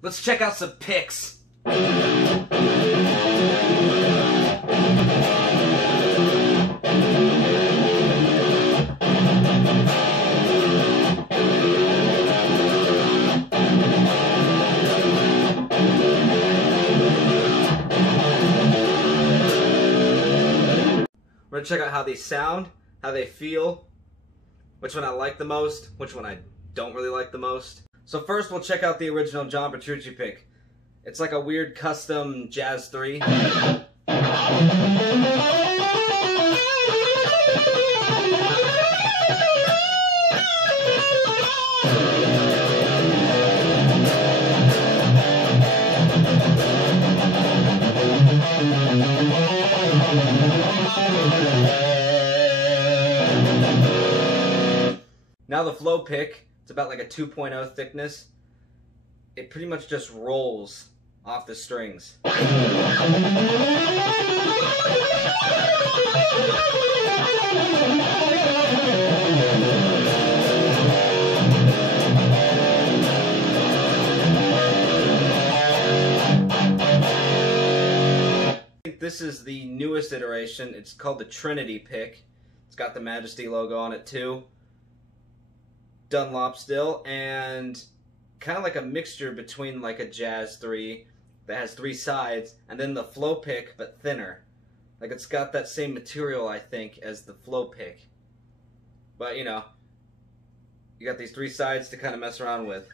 Let's check out some picks. We're gonna check out how they sound, how they feel, which one I like the most, which one I don't really like the most. So first we'll check out the original John Petrucci pick. It's like a weird custom Jazz 3. Now the flow pick, it's about like a 2.0 thickness. It pretty much just rolls off the strings. I think this is the newest iteration. It's called the Trinity pick. It's got the Majesty logo on it too. Dunlop still, and kind of like a mixture between like a Jazz 3 that has 3 sides and then the flow pick but thinner. Like it's got that same material, I think, as the flow pick. But you know, you got these 3 sides to kind of mess around with.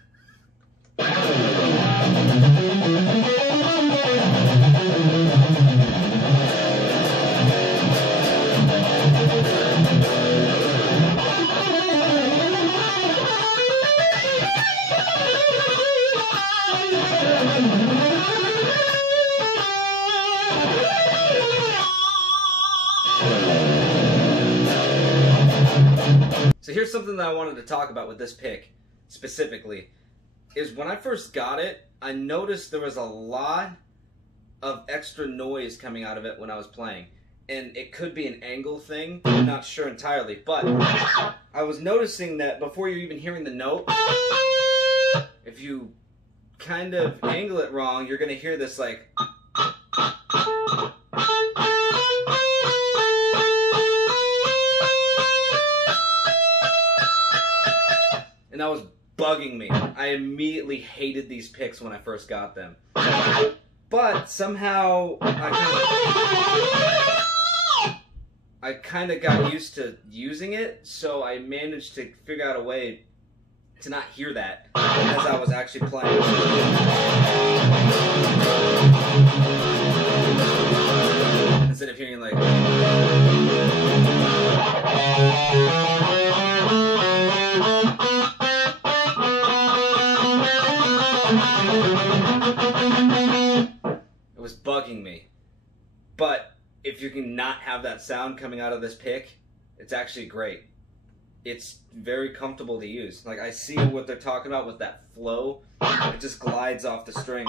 So here's something that I wanted to talk about with this pick, specifically, is when I first got it, I noticed there was a lot of extra noise coming out of it when I was playing. And it could be an angle thing, I'm not sure entirely, but I was noticing that before you're even hearing the note, if you kind of angle it wrong, you're going to hear this like... And that was bugging me. I immediately hated these picks when I first got them. But somehow I kind of got used to using it, so I managed to figure out a way to not hear that as I was actually playing. Instead of hearing like... It was bugging me. But if you can not have that sound coming out of this pick, it's actually great. It's very comfortable to use. Like, I see what they're talking about with that flow. It just glides off the string.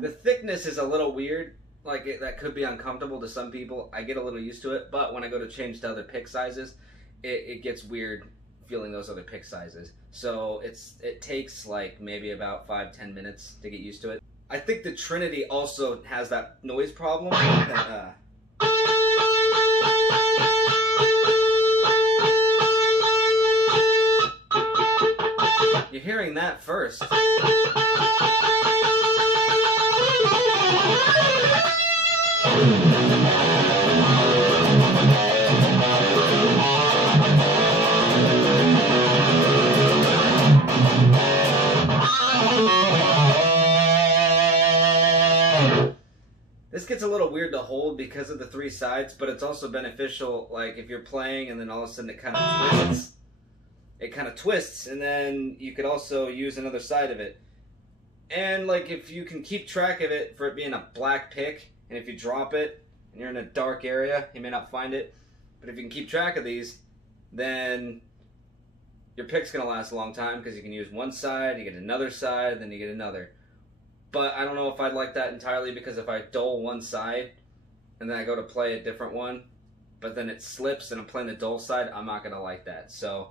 The thickness is a little weird. Like, that could be uncomfortable to some people. I get a little used to it, but when I go to change to other pick sizes, it gets weird feeling those other pick sizes. So it takes like maybe about 5-10 minutes to get used to it. I think the Trinity also has that noise problem. You're hearing that first. This gets a little weird to hold because of the 3 sides, but it's also beneficial, like if you're playing and then all of a sudden it kind of twists. It kind of twists, and then you could also use another side of it. And like if you can keep track of it for it being a black pick, and if you drop it and you're in a dark area, you may not find it. But if you can keep track of these, then your pick's gonna last a long time because you can use one side, you get another side, then you get another. But I don't know if I'd like that entirely, because if I dull one side, and then I go to play a different one, but then it slips and I'm playing the dull side, I'm not going to like that. So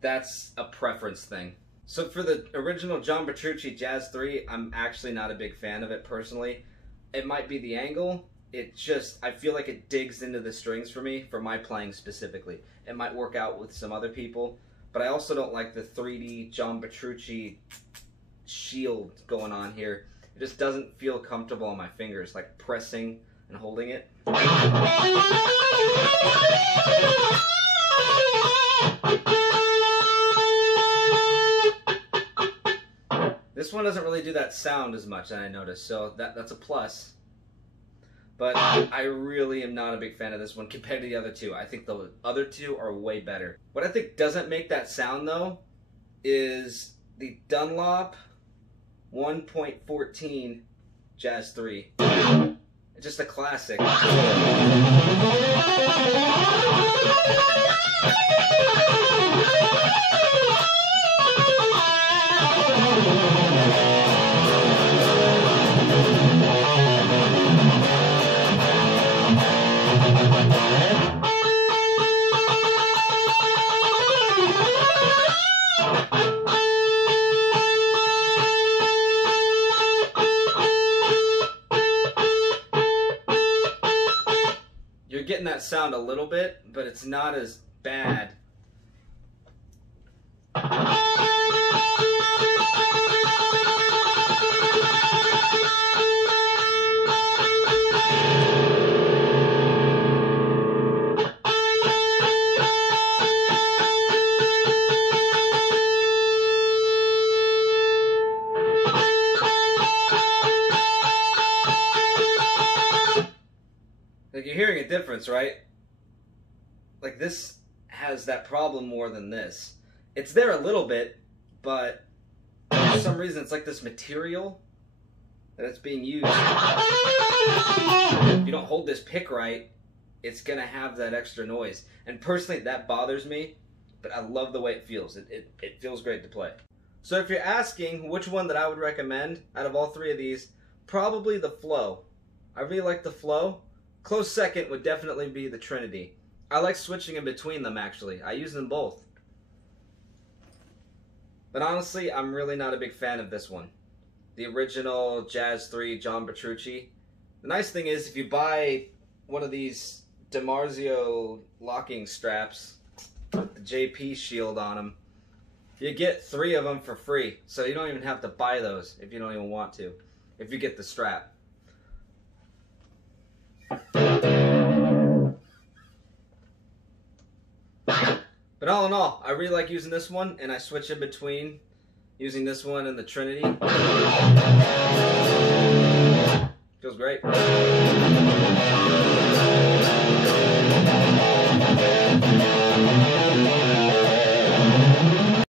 that's a preference thing. So for the original John Petrucci Jazz 3, I'm actually not a big fan of it personally. It might be the angle. It just, I feel like it digs into the strings for me, for my playing specifically. It might work out with some other people, but I also don't like the 3D John Petrucci shield going on here. It just doesn't feel comfortable on my fingers, like pressing and holding it. This one doesn't really do that sound as much, I noticed, so that's a plus. But I really am not a big fan of this one compared to the other two. I think the other two are way better. What I think doesn't make that sound, though, is the Dunlop 1.14 Jazz 3. It's just a classic. You're getting that sound a little bit, but it's not as bad. Like, you're hearing a difference, right? Like, this has that problem more than this. It's there a little bit, but for some reason it's like this material that it's being used. If you don't hold this pick right, it's going to have that extra noise. And personally, that bothers me, but I love the way it feels. It feels great to play. So if you're asking which one that I would recommend out of all three of these, probably the Flow. I really like the Flow. Close second would definitely be the Trinity. I like switching in between them, actually. I use them both. But honestly, I'm really not a big fan of this one. The original Jazz 3 John Petrucci. The nice thing is, if you buy one of these DiMarzio locking straps with the JP shield on them, you get 3 of them for free. So you don't even have to buy those if you don't even want to, if you get the strap. But all in all, I really like using this one, and I switch in between using this one and the Trinity. Feels great.